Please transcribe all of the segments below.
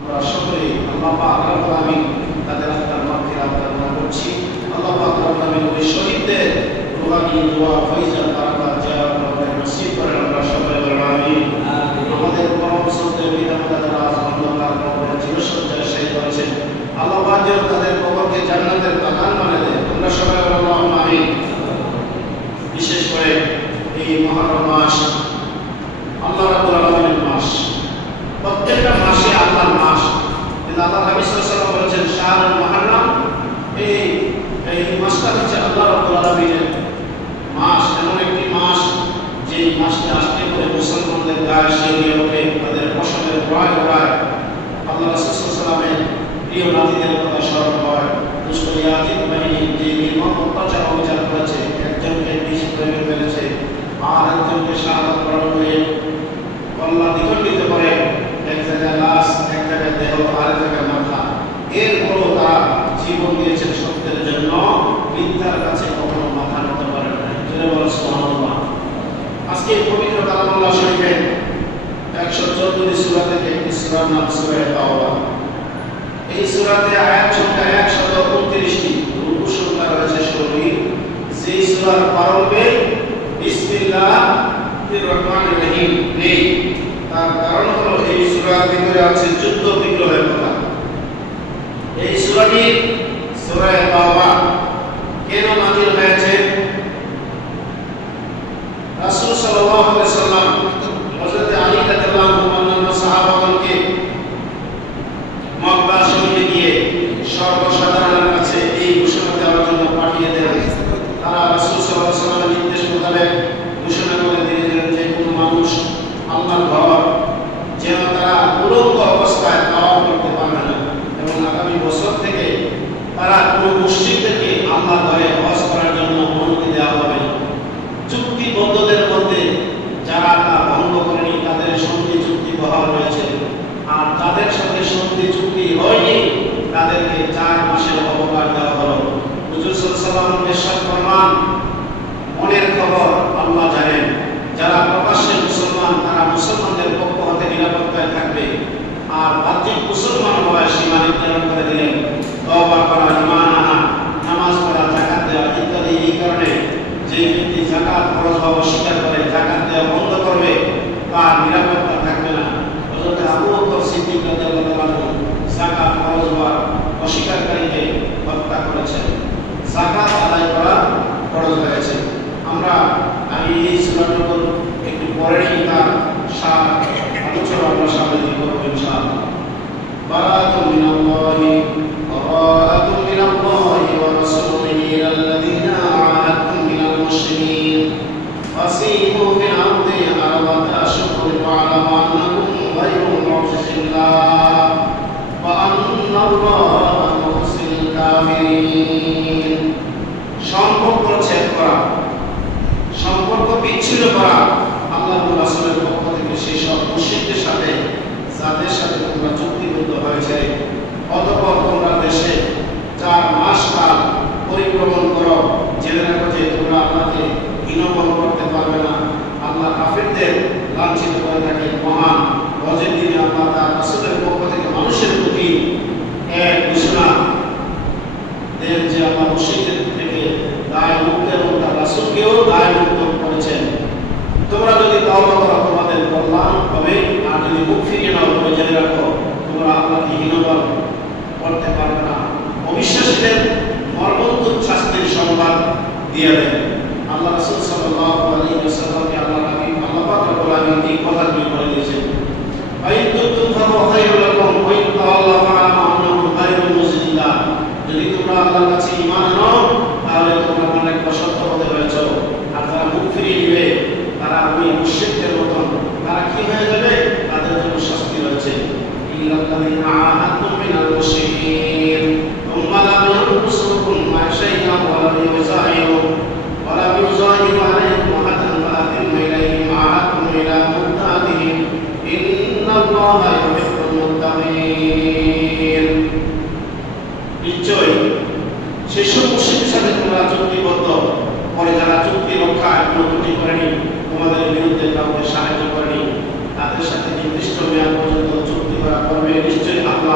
আমরা সকলে আল্লাহ পাক রব্বুল আলামিন তাদের আত্মার মাগফিরাত কামনা করছি। আল্লাহ পাক রব্বুল আলামিন ওই শহীদদের রুহানি দোয়া ফয়সাল বারাকাত জিয়ারত আমাদের নসিব করেন। আমরা সকলে বলবো আমিন। আমাদের পরম শ্রদ্ধেয় পিতামাতা যারা আজ অন্ধকার কবরে চিরসজ্জায় শহীদ হয়েছেন, আল্লাহ পাক যেন তাদের কবরকে জান্নাতের বাগান বানিয়ে দেন। আমরা সবাই বলবো আমিন। বিশেষ করে এই মুহররম মাস আল্লাহ রাব্বুল আলামিনের মাস। প্রত্যেকটা মাসে আল্লাহর মাস, কিন্তু আল্লাহ নবী সাল্লাল্লাহু আলাইহি ওয়াসাল্লাম বলেছেন শাহরুল মুহররম, এই মাসটা হচ্ছে আল্লাহ রাব্বুল আলামিনের মাস। এমন একটি মাস যে মাসটা আসতে করে মুসলমানদের গায়ে শিহরিয়ে ওঠে, তাদের পশমের গোড়ায় গোড়ায় আল্লাহ রাসূল সাল্লাল্লাহু আলাইহি ওয়াসাল্লামের প্রিয় নাতিদের কথা স্মরণ হয়। দুষ্ট ইয়াজিদ বাহিনী যে নির্মম অত্যাচার অবিচার করেছে, একজনকে বিষ প্রয়োগ করেছে আর একজনকে শাহাদাত বরণ করে কল্লা দ্বিখণ্ডিত করে, এক জায়গায় লাশ, এক জায়গায় দেহ, আরেক জায়গায় মাথা। এরপরও তারা জীবন দিয়েছেন সত্যের জন্য, মিথ্যার কাছে কখনো মাথা নিতে পারে না। সুবহানাল্লাহ। আজকে পবিত্র কালামুল্লাহ শরীফের 114 সূরা থেকে একটি সূরার নাম সূরা তাওবা। এই সূরাতে আয়াত সংখ্যা 129টি, রুকু সংখ্যা রয়েছে 16টি। সেই সূরার প্রারম্ভে বিসমিল্লাহির রহমানির রহিম নেই। তার কারণ হলো এই সূরার ভিতরে আছে যুদ্ধ বিগ্রহের কথা। এই সূরাটি সূরা তাওবা কেন নাযিল হয়েছে? রাসূল সাল্লাল্লাহু আলাইহি ওয়াসাল্লাম হযরত আলী রাদিয়াল্লাহু আনহু অন্যান্য সাহাবাগণকে মক্কা শরীফে গিয়ে সর্বসাধারণের কাছে এই ঘোষণা দেওয়ার জন্য পাঠিয়ে দেন। তারা রাসূল সাল্লাল্লাহু আলাইহি ওয়াসাল্লামের নির্দেশ মোতাবেক ঘোষণা করে দিয়েছিলেন যে কোনো মানুষ আল্লাহর ঘর যেন তারা উলঙ্গ অবস্থায় তাওয়াফ করতে পারবে না, এবং আগামী বছর থেকে তারা কোনো মুশরিকদেরকে আল্লাহর ঘরে হজ করার জন্য অনুমতি দেওয়া হবে না। চুক্তিবদ্ধদের মধ্যে যারা তা ভঙ্গ করেনি তাদের সন্ধি চুক্তি বহাল রয়েছে, আর তাদের সাথে সন্ধি চুক্তি হয়নি তাদেরকে 4 মাসের অবকাশ দেওয়া হলো। হুজুর সাল্লাল্লাহু আলাইহি ওয়াসাল্লাম ইরশাদ ফরমান, মনের খবর আল্লাহ জানেন। যারা প্রকাশ্যে মুসলমান তারা মুসলমানদের পক্ষ হতে নিরাপত্তায় থাকবে, আর বাহ্যিক মুসলমান হওয়ার সীমা নির্ধারণ করে দিলেন। তওবা করা, ঈমান আনা, নামাজ পড়া, যাকাত দেওয়া ইত্যাদি। এই কারণে যে ব্যক্তি যাকাত ফরজ হওয়া অস্বীকার করে, যাকাত দেওয়া বন্ধ করবে, তার নিরাপত্তা থাকবে না। হযরত আবু বকর সিদ্দিক রাদিয়াল্লাহু আনহু যাকাত ফরজ হওয়ার অস্বীকারকারীকে হত্যা করেছেন। যাকাত আদায় করা ফরজ হয়েছে। আমি এই সূরাটুকু একটু পরে নিয়ে তার আলোচনা আমরা সামনে দিয়ে করব ইনশাআল্লাহ। বারাকাতুহু মিনাল্লাহি বারাকাতুহু মিনাল্লাহি ওয়া রাসূলিহি ইলাল্লাযীনা আ'আদতুম মিনাল মুশরিকিন ফাসীহু ফিল আরদি আরবাতা আশহুরিন ওয়া'লামু আন্নাকুম গায়রু মু'জিজিল্লাহ ওয়া আন্নাল্লাহা মুখজিল কাফিরিন। সম্পর্ক ছেদ করা, সম্পর্ক বিচ্ছিন্ন করা আল্লাহর রাসূলের পক্ষ থেকে সেই সব মুশরিকদের সাথে যাদের সাথে তোমরা চুক্তিবদ্ধ হয়েছে। অতঃপর তোমরা দেশে 4 মাস কাল পরিভ্রমণ করো, জেনে রাখো যে তোমরা আল্লাহকে হীনমন করতে পারবে না। আল্লাহ কাফিরদের লাঞ্ছিত করে থাকে। মহান হজের দিনে আল্লাহ তার রাসূলের পক্ষ থেকে মানুষের প্রতি এক ঘোষণা দেন যে আল্লাহ মুশরিকদের থেকে দায় মুক্ত এবং তার রাসূলকেও দায় মুক্ত করেছেন। তোমরা যদি তাওবা করো তোমাদের কল্যাণ হবে, আর যদি মুখ ফিরিয়ে নাও তবে জেনে রাখো তোমরা আল্লাহকে হীনমন করতে পারবে না। অবিশ্বাসীদের মর্মন্তুদ শাস্তির সংবাদ দিয়ে দেন। আল্লাহ রাসূল সাল্লাল্লাহু আলাইহি ওয়াসাল্লামকে আল্লাহ পাক রব্বুল আলামিন এই কথাগুলি বলে দিয়েছেন। আইন তুতুম ফাহুয়া খায়রুল লাকুম ওয়া ইন তাওয়াল্লাউ ফা'লামু আন্নাহু গায়রু মুযিল্লাহ। যদি তোমরা আল্লাহর কাছে ঈমান আনো তাহলে তোমরা অনেক অসত্য হতে হয়েছ, আর যারা মুখ ফিরিয়ে নেবে তারা ওই মুশরিকদের মতন তারা কি হয়ে যাবে, তাদের জন্য শাস্তি রয়েছে। ইল্লাল্লাযীনা আ'আদতুম মিনাল মুশরিকিন থুম্মা লাম ইয়ানকুসুকুম মা শাইআন ওয়া লাম ইউযাহিরু আলাইকুম আহাদান ফাআতিমু ইলাইহিম আ'আদতুম ইলা মুদ্দাতিহিম ইন্নাল্লাহা ইউহিব্বুল মুত্তাকিন। নিশ্চয় সেসব মুশরিকদের সাথে তোমরা চুক্তিবদ্ধ পরে যারা চুক্তি রক্ষায় কোনো ত্রুটি করেনি, তোমাদের বিরুদ্ধে কাউকে সাহায্য করেনি, তাদের সাথে নির্দিষ্ট মেয়াদ পর্যন্ত চুক্তি করা করবে। নিশ্চয়ই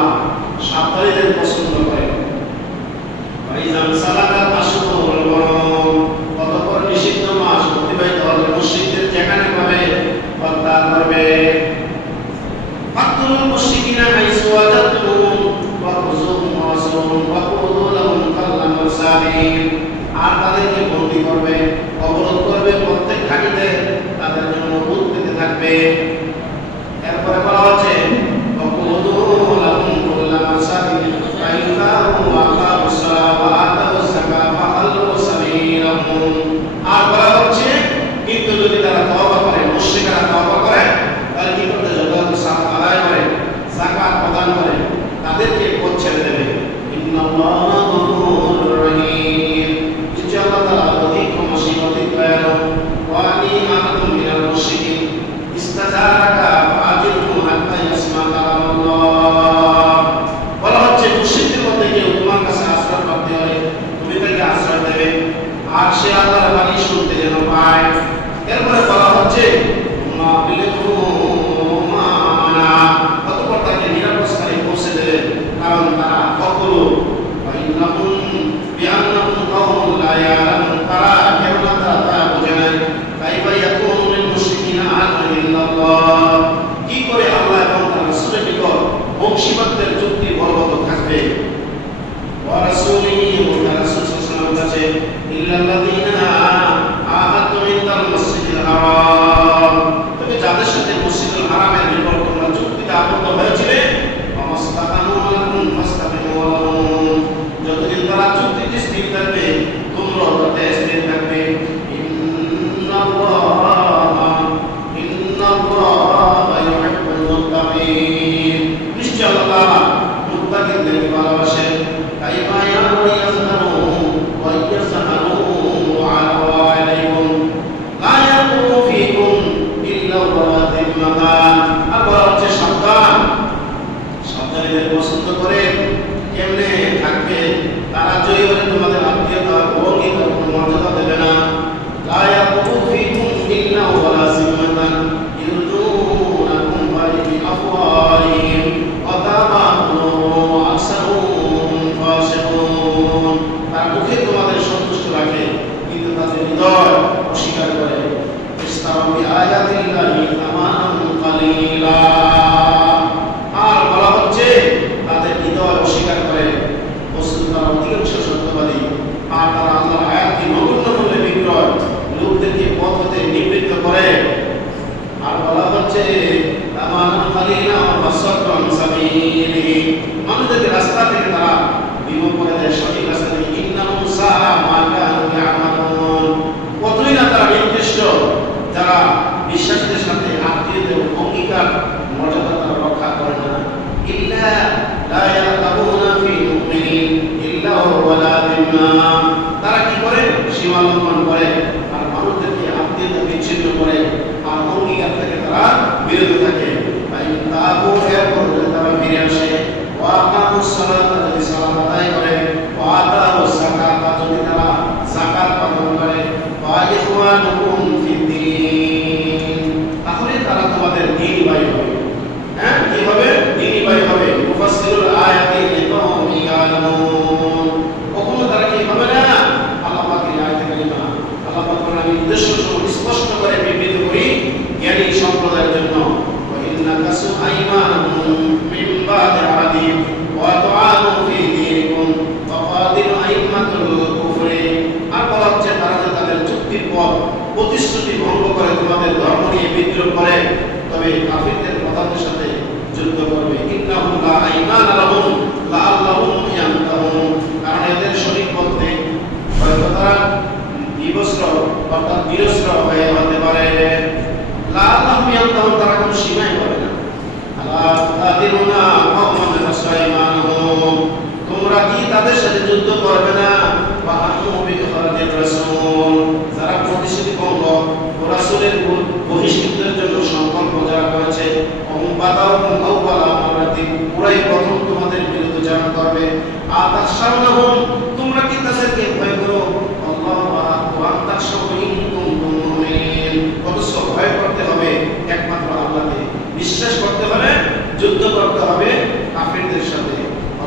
সাবধানীদের পছন্দ করে। ভাইজান সালাকাল আশহুরুল হুরুম, অতঃপর নিষিদ্ধ মাস অতিবাহিত হলে মুশরিকদের যেখানে পাবে হত্যা করবে। ফাকতুলুল মুশরিকিনা হাইসু ওয়াজাদতুমুহুম ওয়াখুযুহুম ওয়াসরুহুম ওয়াকুলু লাহুম কাওলান সাদীদ। আর তাদেরকে বন্দী করবে, অবরোধ করবে, প্রত্যেক ঘাঁটিতে তাদের জন্য দুধ পেতে থাকবে। এরপরে বলা হচ্ছে ওয়াকুলু লাহুম কাওলান সাদীদ ফাইনকাহু ওয়া আকামুস সালাত ওয়া আতাউস যাকাত ফাখাল্লু সাবিলাহুম। আর বলা হচ্ছে কিন্তু যদি তারা তওবা করে, মুশরিকরা তওবা করে, তাহলে কি করতে হবে? যত সালাত আদায় করে, যাকাত প্রদান করে, তাদেরকে পথ ছেড়ে দেবে। ইন্নাল্লাহা গফুরুর রহিম, নিশ্চয় আল্লাহ তাআলা অধিক ক্ষমাশীল, অধিক দয়ালু। ওয়া আলিমাতুম মিনাল মুশরিকিন ইস্তাজারাকা ফাআজিরহু হাত্তা ইয়াসমা কালামাল্লাহ। বলা হচ্ছে মুশরিকদের মধ্যে কেউ তোমার কাছে আশ্রয় প্রাপ্তি হলে তুমি তাকে আশ্রয় দেবে, আর সে আল্লাহর বাণী শুনতে যেন পায়। এরপরে বলা হচ্ছে অতঃপর তাকে নিরাপদ স্থানে পৌঁছে দেবে, কারণ তারা অজ্ঞ। তারা কেননা তারা বোঝে না। কি করে আল্লাহ এবং তার রাসূলের নিকট বংশীবাদদের যুক্তি বলবৎ থাকবে। তবে যাদের সাথে মসজিদুল হারামের নিকট তোমরা চুক্তিতে আবদ্ধ হয়েছিলে, যতদিন তারা চুক্তিতে স্থির থাকবে তোমরাও তাতে স্থির থাকবে। নিশ্চয় আল্লাহ মুত্তাকিনদেরকে ভালোবাসেন। সাবধানীদের পছন্দ করে। কেমনে থাকবে? তারা জয়ী হলে তোমাদের আত্মীয়তা অঙ্গীকার কোনো মর্যাদা দেবে না। লা ইয়াকুফু ফীকুম ইল্লা ওয়ালা জিম্মাতান ইরদুনাকুম বিআফওয়াহিহিম ওয়া তাবাহুম আকসারুহুম ফাসিকুন। তারা মুখে তোমাদের সন্তুষ্ট রাখে, কিন্তু তাদের হৃদয় অস্বীকার করে। ইস্তারা বিআয়াতিল্লাহি আমানান কালীলা। আর বলা হচ্ছে তাদের হৃদয় অস্বীকার করে, বস্তুত তারা অধিকাংশ সত্যবাদী। আর তারা আল্লাহর আয়াতকে নগণ্য বলে বিক্রয়, লোকদেরকে পথ হতে নিবৃত্ত করে। আর বলা হচ্ছে মানুষদেরকে রাস্তা থেকে তারা বিমুখ করে দেয়, সঠিক রাস্তা থেকে। ইন্নাহুম সাআ মা কানু ইয়ামালুন। কতই না তারা নির্দিষ্ট, যারা বিশ্বাসীদের সাথে আত্মীয়তার অঙ্গীকার মর্যাদা তারা রক্ষা করে না। ইল্লা লা ইয়ারকাবুনা ফি মুমিনিন ইল্লা ওয়ালা বিমা। তারা কি করে? সীমা লঙ্ঘন করে, আর মানুষদেরকে আত্মীয়তা বিচ্ছিন্ন করে, আর অঙ্গীকার থেকে তারা বিরত থাকে। তারপর এরপর তারা ফিরে আসে। ওয়া আকামুস সালাত, যদি সালাত আদায় করে, ওয়া আতাউস যাকাত, যদি তারা যাকাত প্রদান করে, ওয়া ইখওয়ানুকুম ফিদ্দীন, তাহলে তারা তোমাদের দ্বীন ভাই হবে। হ্যাঁ, কি হবে? দ্বীন ভাই হবে। মুফাসসিরুল আয়াতি লিকাওমি ইয়ালামুন। কখনো তারা কি হবে না? আল্লাহ পাকের আয়াতে কারিমা, আল্লাহ পাকের নির্দেশ স্পষ্ট করে বিবৃত করি জ্ঞানী সম্প্রদায়ের জন্য। নাকাসু আইমানুহুম মিন বাদি আহাদিহিম ওয়া তুআনু ফি দীনিকুম ফাকাদিল আইমাতুল কুফরি। আর বলা হচ্ছে তারা যে তাদের চুক্তির পর প্রতিশ্রুতি ভঙ্গ করে তোমাদের ধর্ম নিয়ে বিদ্রোহ করে, তবে কাফিরদের প্রধানদের সাথে যুদ্ধ করবে। ইন্নাহুম লা আইমানা লাহুম লাআল্লাহুম ইয়ানতাহুন। কারণ এদের শরীর পথে হয়তো তারা বিবস্ত্র অর্থাৎ নিরস্ত্র হয়ে হতে পারে। লাআল্লাহুম ইয়ানতাহুন, তারা কোনো সীমাই করে না। আলা তাদিরুনা কওমান রাসাইমানুহুম, তোমরা কি তাদের সাথে যুদ্ধ করবে না? ওয়া আনু বিখারাতির রাসূল, যারা প্রতিশ্রুতি ভঙ্গ ও রাসূলের বহিষ্কৃতের জন্য সংকল্প যারা করেছে। অম্বাদাউকুম আউওয়ালা মারাতিন, পুরাই প্রথম তোমাদের বিরুদ্ধে জানা করবে। আতাশাউনাহুম, তোমরা কি তাদেরকে ভয় করো? আল্লাহু আহাদ ওয়া আনতাশাউ ইন কুনতুম মুমিনিন, অবশ্য ভয় করতে হবে একমাত্র আল্লাহকে। বিশ্বাস করতে হবে, যুদ্ধ করতে হবে কাফিরদের সাথে।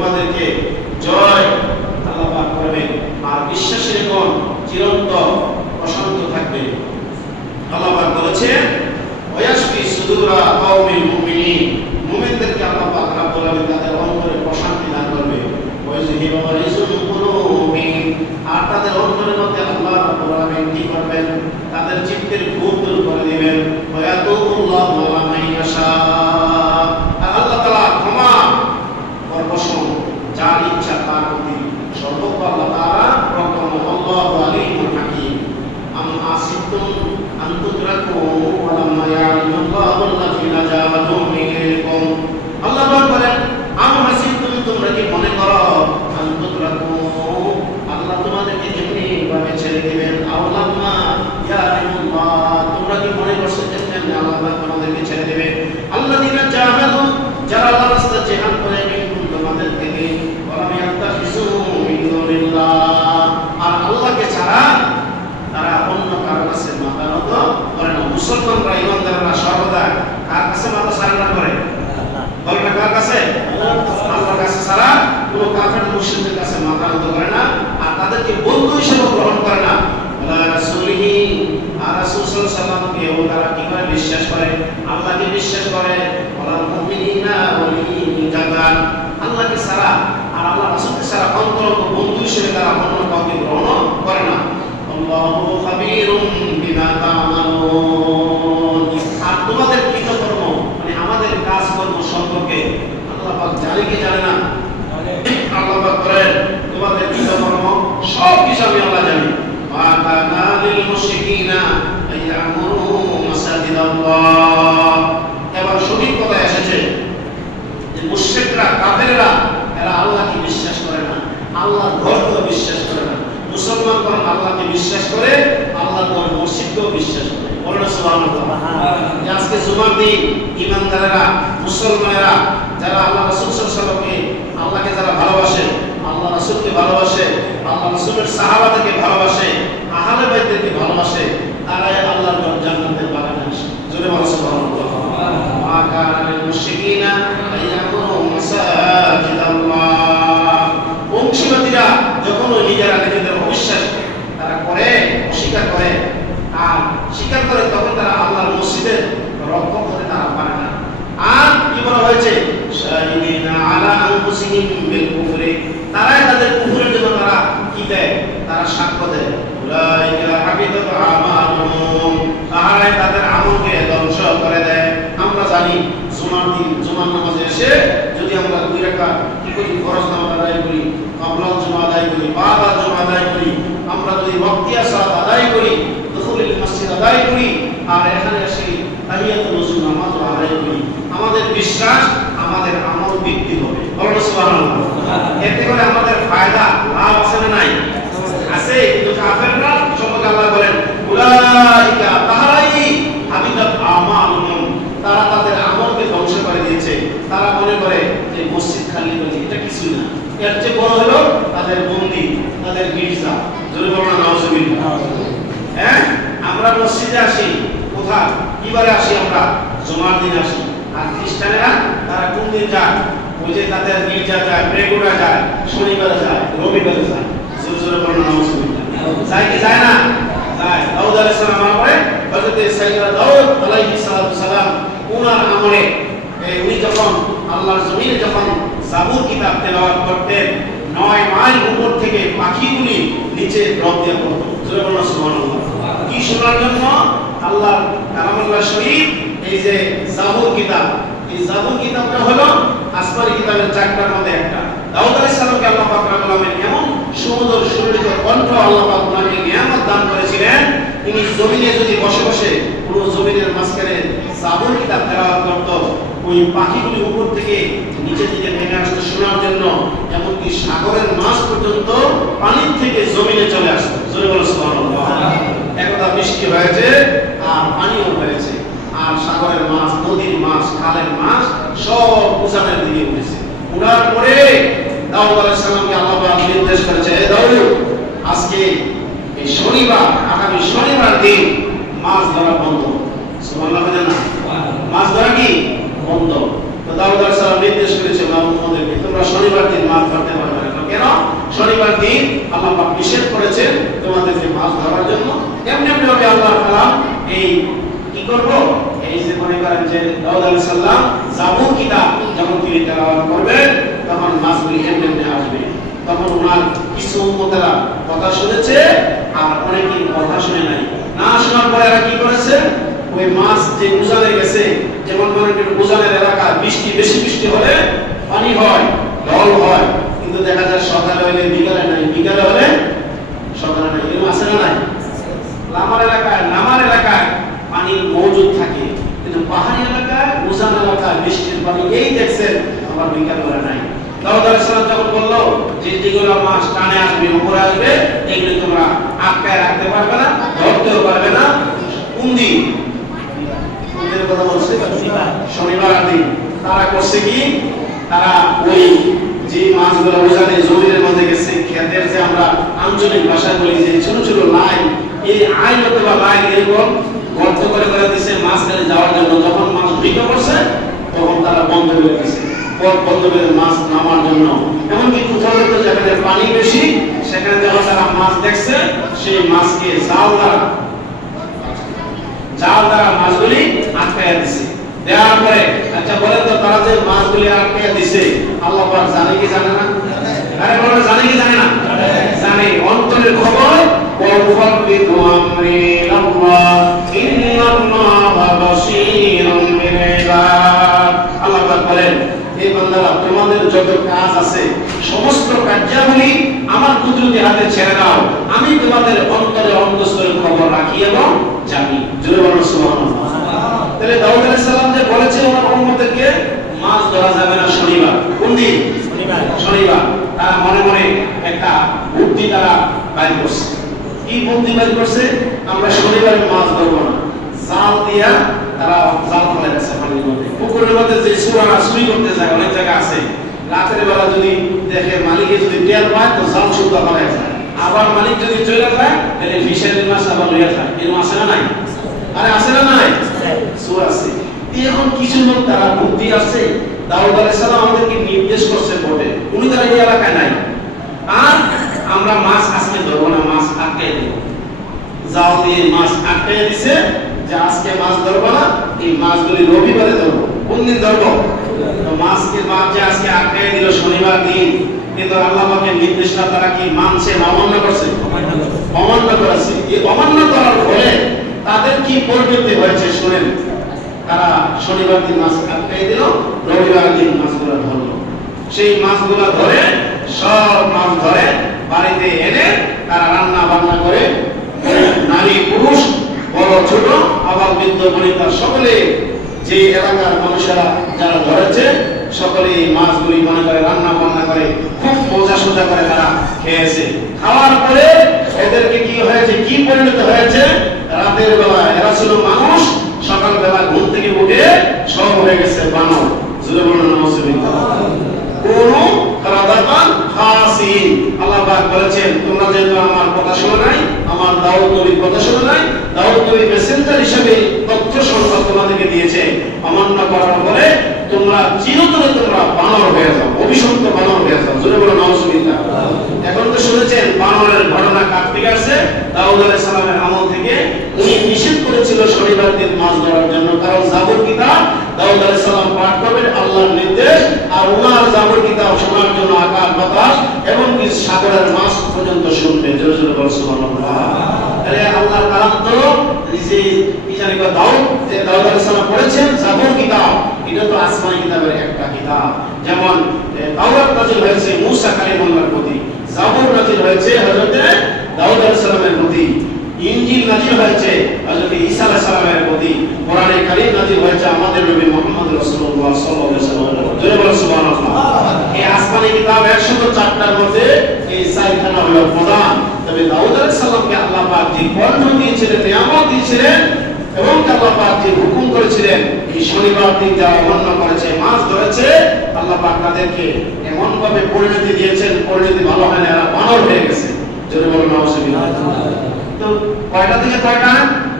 তোমাদেরকে জয় আল্লাহ পাক করবেন। আর বিশ্বাসের কোন চিরন্তন প্রশান্ত থাকবে। আল্লাহ পাক বলেছেন ওয়াশফি সুদুরা কওমিল মুমিনিন, মুমিনদেরকে আল্লাহ পাক রব্বুল আলামিন তাদের অন্তরে প্রশান্তি দান করবে। ওয়াজহিবু গায়জুল কুলুবিহিম, আর তাদের অন্তরের মধ্যে আল্লাহ রব্বুল আলামিন কি করবেন? তাদের চিত্তের ভুল দূর করে দিবেন। ওয়ায়াতুল্লাহু আলা মান ইয়াশা, আর আল্লাহ তাআলা ক্ষমা করবশন যার ইচ্ছা তার প্রতি সর্বজ্ঞ আল্লাহ তাআলা রক্ষণ। আল্লাহু আলিমুল হাকীম। আম আসিবতুম আন তুদরাকু ওয়া লাম্মা ইয়া'লামুল্লাহু আল্লাযীনা জাহাদু মিনকুম। আল্লাহ পাক বলেন আম আসিবতুম, তোমরা কি মনে করো আন তুদরাকু, আল্লাহ তোমাদেরকে এমনি ভাবে ছেড়ে দিবেন? আও লাম্মা ইয়া'লামুল্লাহ, তোমরা কি মনে করছো যে আল্লাহ পাক তোমাদেরকে ছেড়ে দিবে? আল্লাযীনা জাহাদু, যারা আল্লাহর রাস্তায় জিহাদ করে মিনকুম তোমাদের থেকে, ওয়া লাম ইয়াত্তাখিযু মিন দুনিল্লাহ, আর আল্লাহকে ছাড়া তারা অন্য কারো কাছে মাথা নত করে না। মুসলমানরা ইমানদাররা সর্বদা কার কাছে মাথা সারেন্ডার করে? বলবে কার কাছে? আল্লাহর কাছে ছাড়া কোনো কাফের মুশরিকদের কাছে মাথা নত করে না, আর তাদেরকে বন্ধু হিসেবে গ্রহণ করে না। ওয়া রাসূলিহি, আর রাসূল সাল্লাল্লাহু আলাইহি ওয়াসাল্লামকে ও তারা কি করে বিশ্বাস করে? আল্লাহকে বিশ্বাস করে। ওয়া মুমিনিনা ওয়ালিজাতান, আল্লাহকে ছাড়া আর আল্লাহ রাসূলকে ছাড়া অন্তরঙ্গ বন্ধু হিসেবে তারা অন্য কাউকে গ্রহণ করে না। আল্লাহু খাবীরুম বিমা তা'মালুন, আর তোমাদের কৃতকর্ম মানে আমাদের কাজকর্ম সম্পর্কে আল্লাহ পাক জানে কি জানে না? আল্লাহ পাক বলেন তোমাদের কৃতকর্ম সব কিছু আমি আল্লাহ জানি। মা কানা লিল মুশরিকিনা আইয়ামুরু মাসাজিদাল্লাহ, এবার সঠিক কথা এসেছে যে মুশরিকরা কাফেররা এরা আল্লাহকে বিশ্বাস করে না, আল্লাহর ঘরকে বিশ্বাস করে না। মুসলমানগণ আল্লাহকে বিশ্বাস করে, আল্লাহর ঘর মসজিদকেও বিশ্বাস করে। বলেন সুবহানাল্লাহ। আজকে জুমার দিন ইমানদারেরা মুসলমানেরা যারা আল্লাহ রাসূল সাল্লাল্লাহু আলাইহি ওয়াসাল্লামকে আল্লাহকে যারা ভালোবাসে, আল্লাহ রাসূলকে ভালোবাসে, আল্লাহ রাসূলের সাহাবাদেরকে ভালোবাসে, আহলে বাইতদেরকে ভালোবাসে, তারাই আল্লাহর ঘর জান্নাতের বাগানে আসে। জোরে বলেন সুবহানাল্লাহ। মা কানা লিল মুশরিকিনা আইয়ামুরু মাসাজিদাল্লাহ, বংশীবাদীরা যখন নিজেরা নিজেদের অবিশ্বাস তারা করে, অস্বীকার করে আর স্বীকার করে, তখন তারা আল্লাহর মসজিদের রক্ষা করতে তারা পারে না। আর কি বলা হয়েছে? শাহিদিনা আলা আনফুসিহিম বিল কুফরি, তারাই তাদের কুফরের জন্য তারা কি দেয়? তারা সাক্ষ্য দেয়। উলাইকা হাবিতাত আমালুহুম, তারাই তাদের আমলকে ধ্বংস করে দেয়। আমরা জানি জুমার দিন জুমার নামাজে এসে যদি আমরা 2 রাকাত কি করি? ফরজ নামাজ আদায় করি, কাবলাল জুমা আদায় করি, বাদাল জুমা আদায় করি, আমরা যদি ওয়াক্তিয়া সালাত আদায় করি, দুখুলুল মসজিদ আদায় করি, আর এখানে এসে তাহিয়াতুল ওযু নামাজ আদায় করি, আমাদের বিশ্বাস আমাদের আমল বৃদ্ধি হবে। বলেন সুবহানাল্লাহ। এতে করে আমাদের ফায়দা লাভ আছে না নাই? আছে। কিন্তু কাফেররা সম্পর্কে আল্লাহ বলেন উলাইকা তাহারাই হাবিতাত আমালুহুম, তারা তাদের আমলকে ধ্বংস করে দিয়েছে। তারা মনে করে যে মসজিদ খালি হয়েছে, এটা কিছু না, এর চেয়ে বড় হলো তাদের মন্দির, তাদের গির্জা। জোরে বলুন নাউজুবিল্লাহ। হ্যাঁ, আমরা মসজিদে আসি কোথায়? কিবারে আসি? আমরা জুমার দিন আসি। আর খ্রিস্টানেরা তারা কোন দিন যায়? ওই যে তাদের গির্জা যায়, প্রেগুড়া যায়, শনিবারে যায়, রবিবারে যায়। জোরে জোরে বলুন নাউজুবিল্লাহ। যায় কি যায় না? যায়। দাউদ আলাইহিস সালাম আমলে হযরত সাইয়্যিদনা দাউদ আলাইহিস সালাম ওনার আমলে উনি যখন আল্লাহর জমিনে যখন জাবুর কিতাব তেলাওয়াত করতেন, 9 মাইল উপর থেকে পাখিগুলি নিচে ড্রপ দিয়ে পড়তো। জোরে বলুন সুবহানাল্লাহ। কি শোনার জন্য? আল্লাহর কালামুল্লাহ শরীফ, এই যে জাবুর কিতাব, এই জাবুর কিতাবটা হলো আসমানি কিতাবের 4টার মধ্যে একটা। দাউদ আলাইহিস সালামকে আল্লাহ পাক রব্বুল আলামিন এমন সুন্দর সুললিত কণ্ঠ আল্লাহ পাক ওনাকে নিয়ামত দান করেছিলেন, তিনি জমিনে যদি বসে বসে পুরো জমিনের মাঝখানে জাবুর কিতাব তেলাওয়াত করত, ওই পাখিগুলি উপর থেকে নিচে দিকে নেমে আসতো শোনার জন্য, এমনকি সাগরের মাছ পর্যন্ত পানির থেকে জমিনে চলে আসতো। জোরে বলো সুবহানাল্লাহ। একদা বৃষ্টি হয়েছে আর পানিও হয়েছে, আর সাগরের মাছ, নদীর মাছ, খালের মাছ সব উজানের দিকে উঠেছে। উঠার পরে দাউদ আলাইহিস সালামকে আল্লাহ পাক নির্দেশ করেছে, হে দাউদ, আজকে এই শনিবার, আগামী শনিবার দিন মাছ ধরা বন্ধ। সুবহানাল্লাহ। বলেন না, মাছ ধরা কি বন্ধ। তো তো দাউদ আলাইহিস সালাম নির্দেশ করেছে মুহাম্মদকে তোমরা শনিবার দিন মাছ ধরতে পারবে না। কেন? শনিবার দিন আল্লাহ পাক নিষেধ করেছেন তোমাদেরকে মাছ ধরার জন্য। এমনি এমনি ভাবে আল্লাহ তাআলা এই কি করব, এই যে মনে করেন যে দাউদ আলাইহিস সালাম জাবুর কিতাব যখন তিনি তেলাওয়াত করবেন তখন মাছগুলি এমনি এমনি আসবে। তখন ওনার কিছু উম্মতেরা কথা শুনেছে আর অনেকেই কথা শুনে নাই। না শোনার পরে এরা কি করেছে, ওই মাছ যে উজানে গেছে, যেমন মনে করেন উজানের এলাকা বৃষ্টি বেশি বৃষ্টি হলে পানি হয়, ঢল হয়, কিন্তু দেখা যায় সকালে হলে বিকালে নাই, বিকালে হলে সকালে নাই, এরকম আছে না নাই? নামার এলাকায় পানি মজুদ থাকে, কিন্তু পাহাড়ি এলাকায় উজান এলাকায় বৃষ্টির পানি এই দেখছেন আমার বিকাল বেলা নাই। দাউদ আলাইহিস সালাম যখন বলল যে যেগুলো মাছ টানে আসবে উপরে আসবে এগুলো তোমরা আটকায় রাখতে পারবে না, ধরতেও পারবে না। কোন দিন? কথা বলছে শনিবার দিন। তারা করছে কি, তারা ওই যে মাছগুলো উজানে জমির মধ্যে গেছে, ক্ষেতের যে আমরা আঞ্চলিক ভাষায় বলি যে ছোট ছোট লাইন, এই আইন অথবা লাইন এরকম গর্ত করে করে দিচ্ছে মাছখানে যাওয়ার জন্য। যখন মাছ ঢুকে পড়ছে তখন তারা বন্ধ করে দিচ্ছে, পথ বন্ধ করে মাছ নামার জন্য। এমনকি কোথাও যেখানে পানি বেশি সেখানে যখন তারা মাছ দেখছে সেই মাছকে জাল দ্বারা মাছগুলি আটকাইয়া দিছে। দেওয়ার পরে আচ্ছা বলেন তো তারা যে মাছগুলি আটকাইয়া দিছে আল্লাহ পাক জানে কি জানে না? আরে বলো জানে কি জানে না? জানে। অন্তরের খবর ওয়াফাবিদু আমরি আল্লাহ ইন্নাল্লাহা বাসীরুম বিল ইবাদ। আল্লাহ পাক বলেন এই বান্দারা তোমাদের যত কাজ আছে সমস্ত কার্যাবলী আমার কুদরতি হাতে ছেড়ে দাও, আমি তোমাদের অন্তরে অন্তঃস্থলের খবর রাখি এবং জানি। জোরে বলুন সুবহানাল্লাহ। তাহলে দাউদ আলাইহিস সালাম যে বলেছে ওনার উম্মতকে মাছ ধরা যাবে না শনিবার। কোন দিন? শনিবার। তারা মনে মনে একটা বুদ্ধি তারা বাইর করছে। কি বুদ্ধি বাইর করছে? আমরা শনিবারে মাছ ধরবো না, জাল দিয়া তারা জাল ফেলে দিচ্ছে পানির মধ্যে। পুকুরের মধ্যে যে সুরারা চুরি করতে যায় অনেক জায়গা আছে, রাতের বেলা যদি দেখে মালিকে যদি টের পায় তো জাল শুদ্ধ ফেলে যায়, আবার মালিক যদি চলে যায় তাহলে ফিশারির মাছ আবার লইয়া যায়। এরকম আছে না নাই? আরে আছে না নাই? সুর আছে। এখন কিছু লোক তারা বুদ্ধি আছে, দাউদ আলাইহিস সালাম আমাদেরকে নির্দেশ করছে বটে, উনি তারা এই এলাকায় নাই, আর আমরা মাছ আজকে ধরবো না, মাছ আটকাই দেব। জাল দিয়ে মাছ আটকাই দিছে যে আজকে মাছ ধরবো না, এই মাছগুলি রবিবারে ধরবো। কোন দিন ধরবো? মাছকে মাছ যে আজকে আটকাই দিল শনিবার দিন, কিন্তু আল্লাহ পাকের নির্দেশটা তারা কি মানছে না অমান্য করছে? অমান্য করেছে। এই অমান্য করার ফলে তাদের কি পরিণতি হয়েছে শুনেন। তারা শনিবার দিন মাছ আটকাই দিল, রবিবার দিন মাছগুলো ধরলো। সেই মাছগুলো ধরে সব মাছ ধরে বাড়িতে এনে তারা রান্না বান্না করে, নারী পুরুষ বড় ছোট আবার বৃদ্ধ বনিতা সকলে যে এলাকার মানুষেরা যারা ধরেছে সকলে এই মাছগুলি মনে করে রান্না বান্না করে খুব মজা সোজা করে তারা খেয়েছে। খাওয়ার পরে এদেরকে কি হয়েছে, কি পরিণত হয়েছে? রাতের বেলা এরা ছিল মানুষ, সকাল বেলা ঘুম থেকে উঠে সব হয়ে গেছে বানর। জোরে বলুন নাউজুবিল্লাহ। কোন কারাদামান খাসিন। আল্লাহ পাক বলেছেন তোমরা যেহেতু আমার কথা শোনো নাই, আমার দাউদ নবীর কথা শোনো নাই, দাউদ নবী মেসেঞ্জার হিসেবে তথ্য সংবাদ তোমাদেরকে দিয়েছে, অমান্য করার পরে তোমরা চিরতরে তোমরা বানর হয়ে যাও, অভিশপ্ত বানর হয়ে যাও। জোরে বলুন নাউজুবিল্লাহ। এখন তো শুনেছেন বানরের ঘটনা কার থেকে আসছে? দাউদ আলাইহিস সালামের আমল থেকে। উনি নিষেধ করেছিল শনিবার দিন মাছ ধরার জন্য, কারণ জাবুর কিতাব দাউদ আলাইহিস সালাম পাঠ করবেন আল্লাহর নির্দেশ, আর ওনার জাবুর কিতাব শোনার জন্য আকাশ বাতাস এবং কি সাগরের মাছ পর্যন্ত শুনবে। জোরে জোরে বলুন সুবহানাল্লাহ। আরে আল্লাহর কালাম তো যে কি জানি দাউদ আলাইহিস সালাম পড়েছেন জাবুর কিতাব, এটা তো আসমানি কিতাবের একটা কিতাব। যেমন তাওরাত নাযিল হয়েছে মুসা কালিমুল্লাহর প্রতি, জাবুর নাযিল হয়েছে হযরত দাউদ আলাইহিস সালামের প্রতি, ইনজিল নাযিল হয়েছে হযরত ঈসা আলাইহিস সালামের প্রতি, কোরআনে কারীম নাযিল হয়েছে আমাদের নবী মুহাম্মদ রাসূলুল্লাহ সাল্লাল্লাহু আলাইহি ওয়াসাল্লাম। জোরে বলুন সুবহানাল্লাহ। এই আসমানি কিতাব 104টার মধ্যে এই 4খানা হলো প্রধান। তবে দাউদ আলাইহিস সালামকে আল্লাহ পাক যে কর্ম দিয়েছিলেন, নিয়ামত দিয়েছিলেন এবং আল্লাহ পাক যে হুকুম করেছিলেন, এই শনিবার দিন যারা অমান্য করেছে, মাছ ধরেছে, আল্লাহ পাক তাদেরকে এমন ভাবে পরিণতি দিয়েছেন, পরিণতি ভালো হয় না, এরা বানর হয়ে গেছে। জোরে বলুন নাউজুবিল্লাহ। তো কয়টা থেকে কয়টা?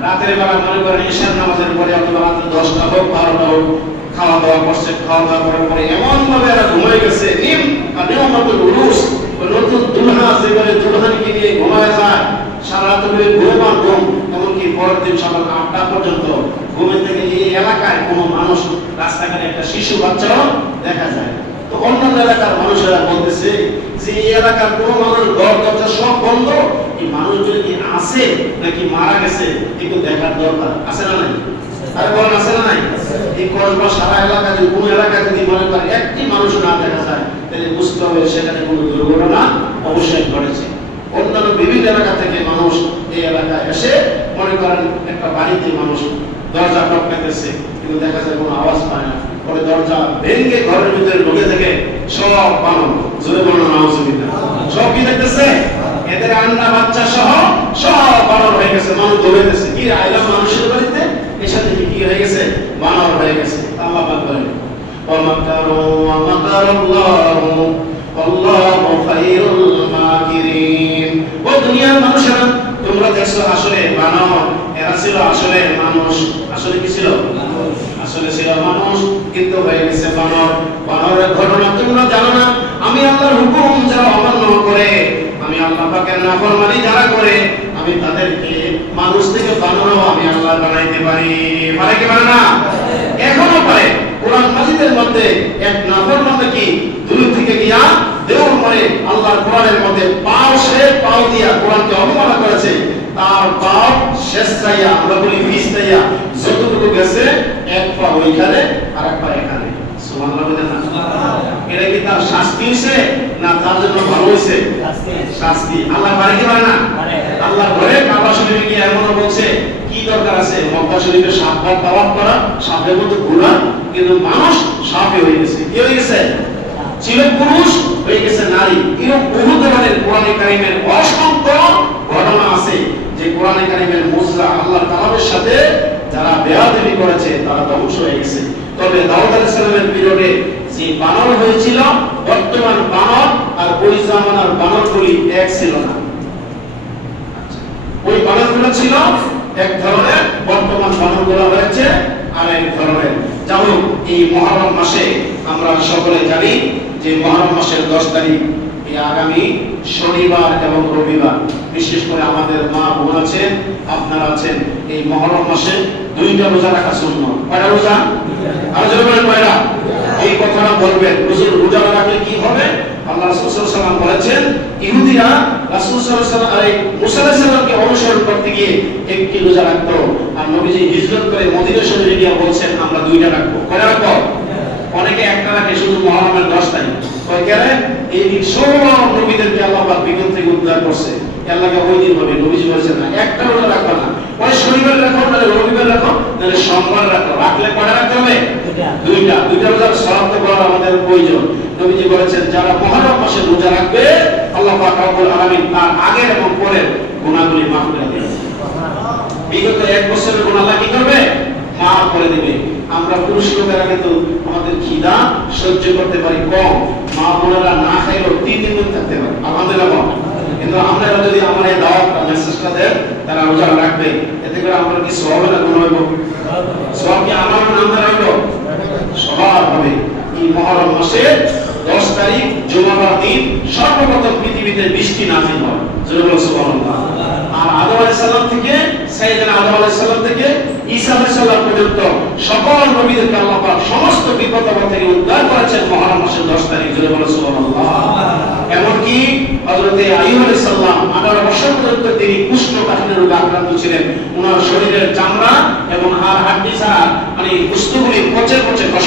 রাতের বেলা মনে করেন ঈশার নামাজের পরে অথবা রাত 10টা হোক 12টা হোক খাওয়া দাওয়া করছে, খাওয়া দাওয়া করার পরে এমন ভাবে এরা ঘুমাই গেছে নিম আর নিয়মতো উরুস নতুন দুলহা যেভাবে দুলহানকে নিয়ে ঘুমায় যায় সারা রাত ধরে ঘুম আর ঘুম, এমনকি পরের দিন সকাল 8টা পর্যন্ত ঘুমের থেকে এই এলাকায় কোনো মানুষ রাস্তাঘাটে একটা শিশু বাচ্চাও দেখা যায়। তো অন্যান্য এলাকার মানুষেরা বলতেছে যে এই এলাকার কোনো মানুষ ঘর দরজা সব বন্ধ, এই মানুষগুলো কি আছে নাকি মারা গেছে একটু দেখার দরকার আছে না নাই? আরে বলেন আছে না নাই? এই কসবা সারা এলাকা যদি কোনো এলাকায় যদি মনে করেন একটি মানুষ না দেখা যায় তাহলে বুঝতে হবে সেখানে কোনো দুর্ঘটনা অবশ্যই ঘটেছে। অন্যান্য বিভিন্ন এলাকা থেকে মানুষ এই এলাকায় এসে মনে করেন একটা বাড়িতে মানুষ দরজা টপকাইতেছে কিন্তু দেখা যায় কোনো আওয়াজ পায় না, পরে দরজা ভেঙে ঘরের ভিতরে ঢুকে থেকে সব বানর জোরে বলুন নাউজুবিল্লাহ সব কি দেখতেছে এদের আন্না বাচ্চা সহ সব বানর হয়ে গেছে, মানুষ দৌড়াইতেছে কি আইলাম মানুষের বাড়িতে এসে দেখি কি হয়ে গেছে বানর হয়ে গেছে। আল্লাহ পাক বলেন ওয়ামাকারু ওয়ামাকারাল্লাহু আল্লাহু খায়রুল মাকিরিন। ও দুনিয়ার মানুষেরা তোমরা দেখছো আসলে বানর, এরা ছিল আসলে মানুষ, আসলে কি ছিল আসলে ছিল মানুষ কিন্তু হয়ে গেছে বানর। বানরের ঘটনা তোমরা জানো না? আমি আল্লাহর হুকুম যারা অমান্য করে, আমি আল্লাহ পাকের নাফরমানি যারা করে, আমি তাদেরকে মানুষ থেকে বানরও আমি আল্লাহ বানাইতে পারি। পারে কি পারে না? এখনো পারে। কোরআন মাজিদের মধ্যে এক নাফরমান কি দূর থেকে গিয়া দেওয়ার পরে আল্লাহর কোরআনের মধ্যে পাও দিয়া কোরআনকে অবমাননা করেছে, তার পাও শেষ চাইয়া আমরা বলি বিষ চাইয়া যতটুকু গেছে এক পা ওইখানে আর এক পা এখানে। সুবহানাল্লাহ বলেন না? এটা কি তার শাস্তি হইছে না তার জন্য ভালো হইছে? শাস্তি। আল্লাহ পারে কি পারে না? আল্লাহ ঘরে কাবা শরীফে গিয়ে এমন বলছে কি দরকার আছে মক্কা শরীফে সাতবার তাওয়াফ করা, সাপের মতো ঘোরা, কিন্তু মানুষ সাপে হয়ে গেছে। কি হয়ে গেছে? ছিল পুরুষ হয়ে গেছে নারী। এরকম বহু ধরনের কোরআনে কারিমের অসংখ্য ঘটনা আছে যে কোরআনে কারিমের মুজরা আল্লাহর কালামের সাথে যারা বেয়াদবি করেছে তারা ধ্বংস হয়ে গেছে। তবে দাউদ আলাইহিস সালামের পিরিয়ডে যে বানর হয়েছিল বর্তমান বানর আর ওই জামানার বানরগুলি এক ছিল না। ওই বানরগুলো ছিল এক ধরনের, বর্তমান বানরগুলো হয়েছে আর এক ধরনের। যেমন এই মুহররম মাসে আমরা সকলে জানি যে মুহররম মাসের 10 তারিখ এই আগামী শনিবার এবং রবিবার, বিশেষ করে আমাদের মা বোন আছেন আপনারা আছেন, এই মুহররম মাসে 2টা রোজা রাখা সুন্নাত। কয়টা রোজা? আর জোরে বলেন কয়টা? এই কথাটা বলবেন রোজা রাখলে কি হবে? আল্লাহ রাসূল সাল্লাল্লাহু আলাইহি ওয়াসাল্লাম বলেছেন ইহুদিরা রাসূল সাল্লাল্লাহু আলাইহি ওয়াসাল্লাম মুসা আলাইহিস সালামকে অনুসরণ করতে গিয়ে একটি রোজা রাখতো, আর নবীজি হিজরত করে মদিনা শরীফে গিয়ে বলছেন আমরা 2টা রাখবো। কয়টা রাখবো? অনেকে একটা রাখে শুধু মুহররমের 10 তারিখ। কয় কেন? এই দিন সব নবীদেরকে আল্লাহ পাক বিপদ থেকে উদ্ধার করছে। আল্লাহকে ওই দিন হবে নবীজি বলেছেন না একটা রোজা রাখবা না, ওই শনিবার রাখো না রবিবার রাখো না সোমবার রাখো। রাখলে কয়টা রাখতে হবে? 2টা রোজার শর্ত করা আমাদের প্রয়োজন। নবীজি বলেছেন যারা মুহররম মাসে রোজা রাখবে আল্লাহ পাক রব্বুল আলামিন তার আগের এবং পরের গুনাহগুলি মাফ করে দেবেন। বিগত 1 বছরের গুনাহ আল্লাহ কি করবে? মাফ করে দিবে। আমরা পুরুষ লোকেরা কিন্তু আমাদের খিদা সহ্য করতে পারি কম, মা বোনেরা না খাইলেও 3 দিন থাকতে পারে আলহামদুলিল্লাহ। কিন্তু আমরা যদি আমার এই দাওয়াতটা মেসেজটা দেন তারা রোজা রাখবে, এতে করে আমরা কি সওয়াব না গুনাহ হইব? সওয়াব কি আমার নামে রাখব? সবার হবে। এই মুহররম মাসের 10 তারিখ জুমাবার দিন সর্বপ্রথম পৃথিবীতে বৃষ্টি নাযিল হয়। জোরে বলুন সুবহানাল্লাহ। আর আদম আলাইহিস সালাম থেকে সাইয়েদনা আদম আলাইহিস সালাম থেকে ঈসা আলাইহিস সালাম পর্যন্ত সকল নবীদেরকে আল্লাহ পাক সমস্ত বিপদ থেকে উদ্ধার করেছেন মুহররম মাসের 10 তারিখ। জোরে বলুন সুবহানাল্লাহ। এমনকি হযরতে আইয়ুব আলাইহিস সালাম 18 বছর পর্যন্ত তিনি কুষ্ঠকাঠিন্য রোগে আক্রান্ত ছিলেন। ওনার শরীরের চামড়া এবং হাড় হাড্ডি ছাড়া মানে বস্তুগুলি পচে পচে